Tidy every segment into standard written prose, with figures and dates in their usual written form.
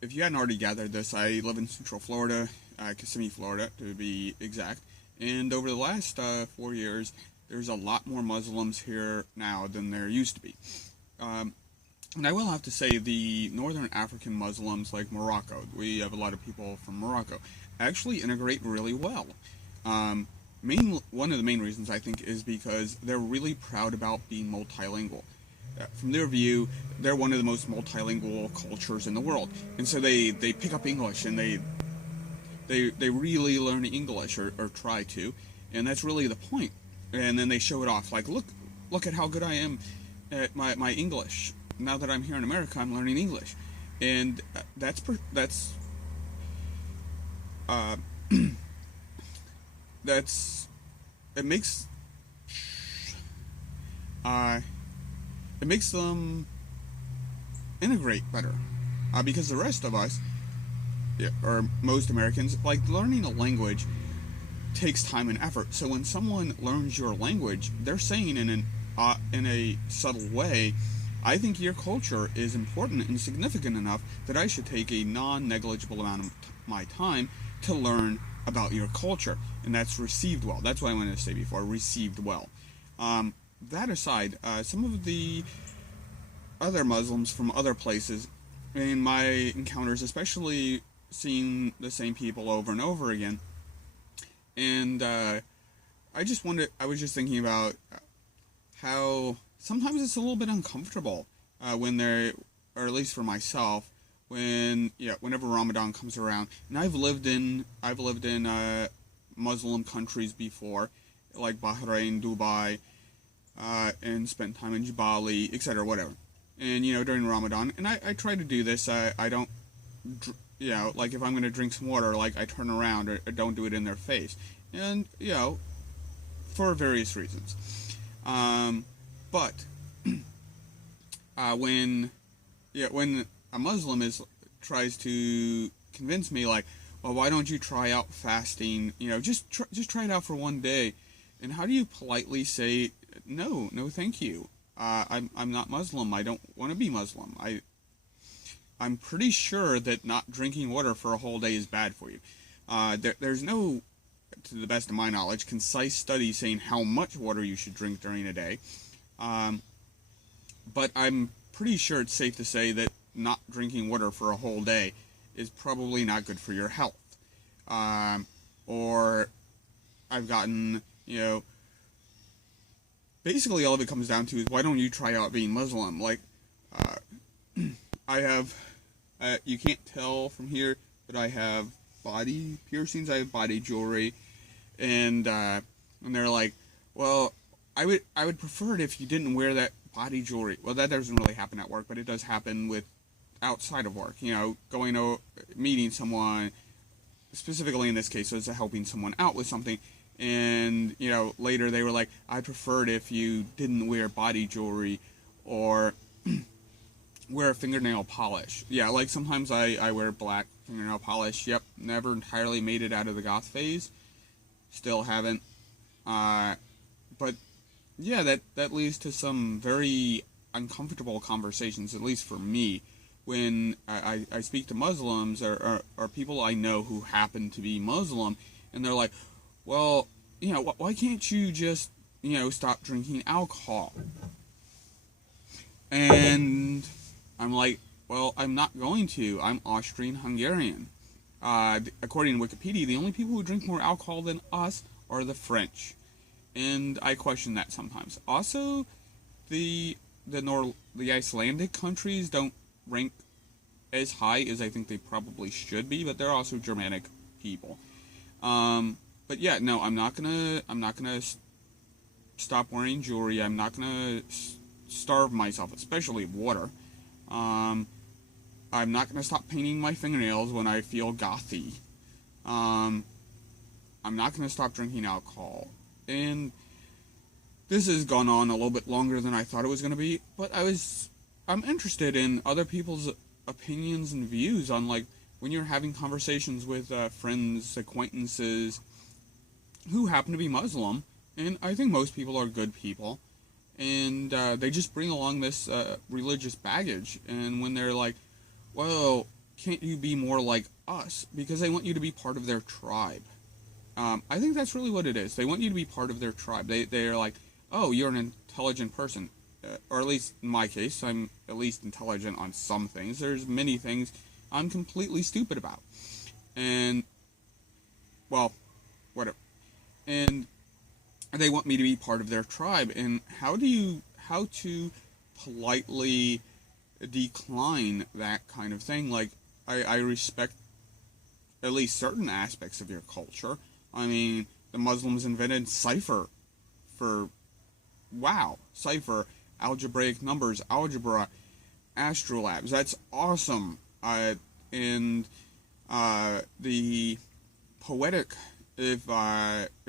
If you hadn't already gathered this, I live in Central Florida, Kissimmee, Florida, to be exact. And over the last 4 years, there's a lot more Muslims here now than there used to be. And I will have to say the northern African Muslims, like Morocco, we have a lot of people from Morocco, actually integrate really well. One of the main reasons, I think, is because they're really proud about being multilingual. From their view, they're one of the most multilingual cultures in the world. And so they pick up English and they really learn English or try to. And that's really the point. And then they show it off. Like, look at how good I am at my English. Now that I'm here in America, I'm learning English. And it makes it makes them integrate better, because the rest of us, or most Americans, like, learning a language takes time and effort. So when someone learns your language, they're saying in a subtle way, I think your culture is important and significant enough that I should take a non-negligible amount of my time to learn about your culture. And that's received well. That's what I wanted to say before, received well. That aside, some of the other Muslims from other places, in my encounters, especially seeing the same people over and over again, and I was just thinking about how sometimes it's a little bit uncomfortable when they're, or at least for myself, whenever Ramadan comes around. And I've lived in Muslim countries before, like Bahrain, Dubai, and spent time in Bali, etc., whatever. And during Ramadan, and I try to do this. I don't, like, if I'm going to drink some water, like, I turn around or don't do it in their face, and for various reasons. But when a Muslim tries to convince me, like, well, why don't you try out fasting? Just try it out for one day. And how do you politely say no, thank you? I'm not Muslim. I don't want to be Muslim. I'm pretty sure that not drinking water for a whole day is bad for you. There's no, to the best of my knowledge, concise study saying how much water you should drink during a day. But I'm pretty sure it's safe to say that not drinking water for a whole day is probably not good for your health. Or I've gotten, basically all of it comes down to is, why don't you try out being Muslim? Like, I have, you can't tell from here, but I have body piercings, I have body jewelry, and they're like, well, I would prefer it if you didn't wear that body jewelry. Well, that doesn't really happen at work, but it does happen with outside of work. Going to meeting someone, specifically in this case, was helping someone out with something, and later they were like, I preferred if you didn't wear body jewelry or wear fingernail polish. Yeah, like sometimes I wear black fingernail polish. Yep, never entirely made it out of the goth phase. Still haven't. But yeah, that leads to some very uncomfortable conversations, at least for me, when I speak to Muslims or people I know who happen to be Muslim, and they're like, well, why can't you just, stop drinking alcohol? And I'm like, well, I'm not going to. I'm Austrian-Hungarian. According to Wikipedia, the only people who drink more alcohol than us are the French. And I question that sometimes. Also, the Icelandic countries don't rank as high as I think they probably should be, but they're also Germanic people. But yeah, no, I'm not gonna stop wearing jewelry. I'm not gonna starve myself, especially water. I'm not gonna stop painting my fingernails when I feel gothy. I'm not gonna stop drinking alcohol. And this has gone on a little bit longer than I thought it was gonna be, but I'm interested in other people's opinions and views on, like, when you're having conversations with friends, acquaintances who happen to be Muslim, and I think most people are good people, and they just bring along this religious baggage, and when they're like, well, can't you be more like us? Because they want you to be part of their tribe. I think that's really what it is. They want you to be part of their tribe. They're like, oh, you're an intelligent person. Or at least in my case, I'm at least intelligent on some things. There's many things I'm completely stupid about. And, well, whatever. And they want me to be part of their tribe. And how to politely decline that kind of thing? Like, I respect at least certain aspects of your culture. I mean, the Muslims invented cipher for, wow, cipher, algebraic numbers, algebra, astrolabs. That's awesome. And the poetic, if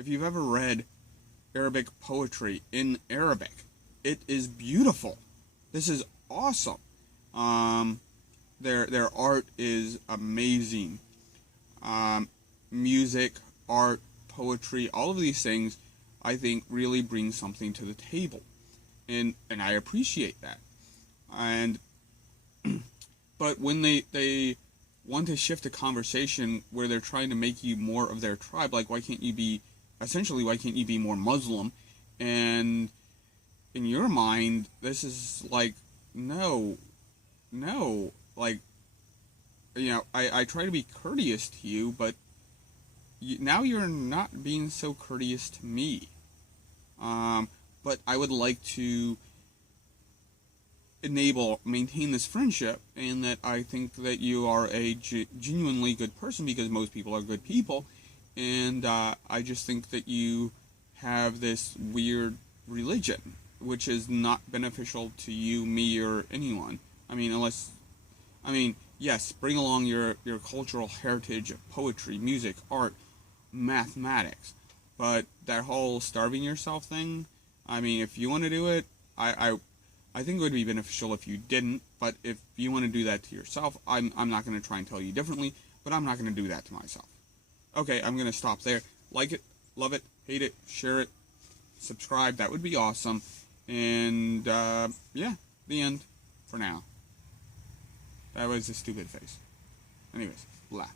you've ever read Arabic poetry in Arabic, it is beautiful. This is awesome. Their art is amazing. Music, art, poetry, all of these things, I think, really bring something to the table, and I appreciate that. And but when they want to shift a conversation where they're trying to make you more of their tribe, like why can't you be more Muslim? And in your mind, this is like, no, like, I try to be courteous to you, but now you're not being so courteous to me. But I would like to maintain this friendship, and that I think that you are a genuinely good person, because most people are good people, and I just think that you have this weird religion, which is not beneficial to you, me, or anyone. I mean, yes, bring along your cultural heritage of poetry, music, art, mathematics, but that whole starving yourself thing, I mean, if you want to do it, I think it would be beneficial if you didn't, but if you want to do that to yourself, I'm not going to try and tell you differently, but I'm not going to do that to myself. Okay, I'm going to stop there. Like it, love it, hate it, share it, subscribe, that would be awesome, and, yeah, the end, for now. That was a stupid face. Anyways, blah.